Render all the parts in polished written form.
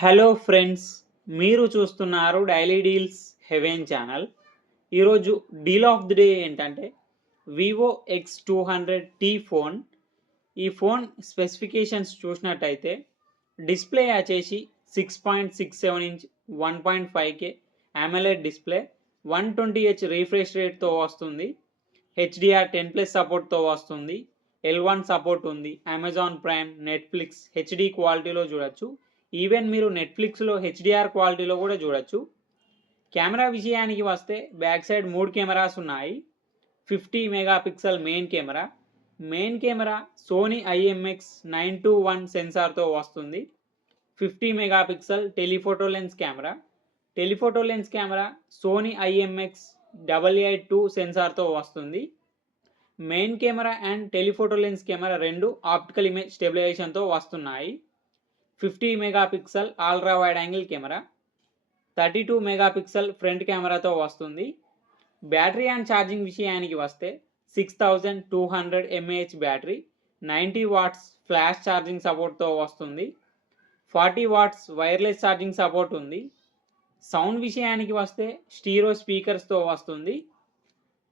Hello friends, మీరు చూస్తున్నారు daily deals heaven channel. ఈరోజు డీల్ ఆఫ్ ది డే ఏంటంటే వివో X200T ఫోన్. ఈ ఫోన్ స్పెసిఫికేషన్స్ చూసినట్టయితే డిస్ప్లే వచ్చేసి 6.67 inch 1.5K AMOLED display, 120Hz refresh రేట్తో వస్తుంది. HDR10+ సపోర్ట్తో వస్తుంది. L1 సపోర్ట్ ఉంది. అమెజాన్ ప్రైమ్, నెట్ఫ్లిక్స్ హెచ్డి క్వాలిటీలో చూడొచ్చు. ఈవెన్ మీరు నెట్ఫ్లిక్స్లో హెచ్డిఆర్ క్వాలిటీలో కూడా చూడొచ్చు. కెమెరా విషయానికి వస్తే బ్యాక్ సైడ్ 3 కెమెరాస్ ఉన్నాయి. 50 megapixel main camera Sony IMX921 సెన్సార్తో వస్తుంది. 50 megapixel telephoto lens camera Sony IMX882 సెన్సార్తో వస్తుంది. Main camera and telephoto lens camera రెండు ఆప్టికల్ ఇమేజ్ స్టెబిలైజేషన్తో వస్తున్నాయి. 50 megapixel ultra wide angle camera, 32 megapixel front కెమెరాతో వస్తుంది. బ్యాటరీ అండ్ ఛార్జింగ్ విషయానికి వస్తే 6200 mAh battery, 90 watts flash charging సపోర్ట్తో వస్తుంది. 40 వాట్స్ వైర్లెస్ ఛార్జింగ్ సపోర్ట్ ఉంది. సౌండ్ విషయానికి వస్తే స్టీరియో స్పీకర్స్తో వస్తుంది.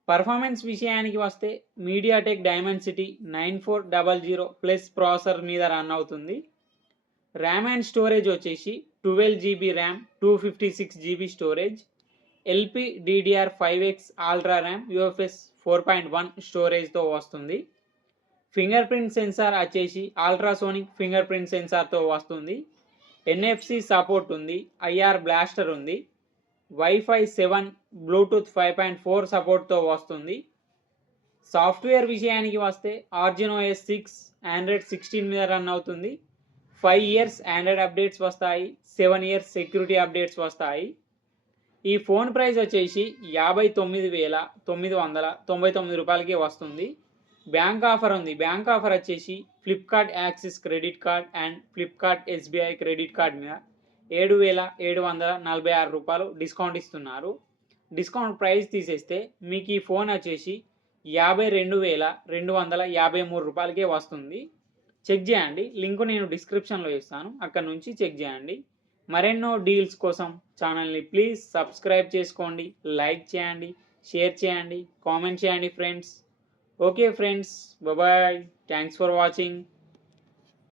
పర్ఫార్మెన్స్ విషయానికి వస్తే మీడియాటెక్ డైమెన్సిటీ 9400 ప్లస్ ప్రాసెసర్ మీద రన్ అవుతుంది. ర్యామ్ అండ్ స్టోరేజ్ వచ్చేసి 12GB RAM, 256GB storage, LPDDR5X ultra RAM, UFS 4.1 స్టోరేజ్తో వస్తుంది. ఫింగర్ ప్రింట్ సెన్సార్ వచ్చేసి అల్ట్రాసోనిక్ ఫింగర్ ప్రింట్ సెన్సార్తో వస్తుంది. NFC సపోర్ట్ ఉంది. IR బ్లాస్టర్ ఉంది. Wi-Fi 7, బ్లూటూత్ 5.4 సపోర్ట్తో వస్తుంది. సాఫ్ట్వేర్ విషయానికి వస్తే Arduino S6 ఆండ్రాయిడ్ 16 మీద రన్ అవుతుంది. 5 years ఆండ్రాయిడ్ అప్డేట్స్ వస్తాయి. 7 years సెక్యూరిటీ అప్డేట్స్ వస్తాయి. ఈ ఫోన్ ప్రైస్ వచ్చేసి 59,999 రూపాయలకి వస్తుంది. బ్యాంక్ ఆఫర్ ఉంది. బ్యాంక్ ఆఫర్ వచ్చేసి Flipkart axis credit card and Flipkart SBI credit card మీద 7,746 రూపాయలు డిస్కౌంట్ ఇస్తున్నారు. డిస్కౌంట్ ప్రైస్ తీసేస్తే మీకు ఈ ఫోన్ వచ్చేసి 52,253 రూపాయలకే వస్తుంది. చెక్ చేయండి. లింక్ నేను డిస్క్రిప్షన్లో ఇస్తాను, అక్కడ నుంచి చెక్ చేయండి. మరెన్నో డీల్స్ కోసం ఛానల్ని ప్లీజ్ సబ్స్క్రైబ్ చేసుకోండి, లైక్ చేయండి, షేర్ చేయండి, కామెంట్ చేయండి friends. Okay friends, bye. Thanks for watching.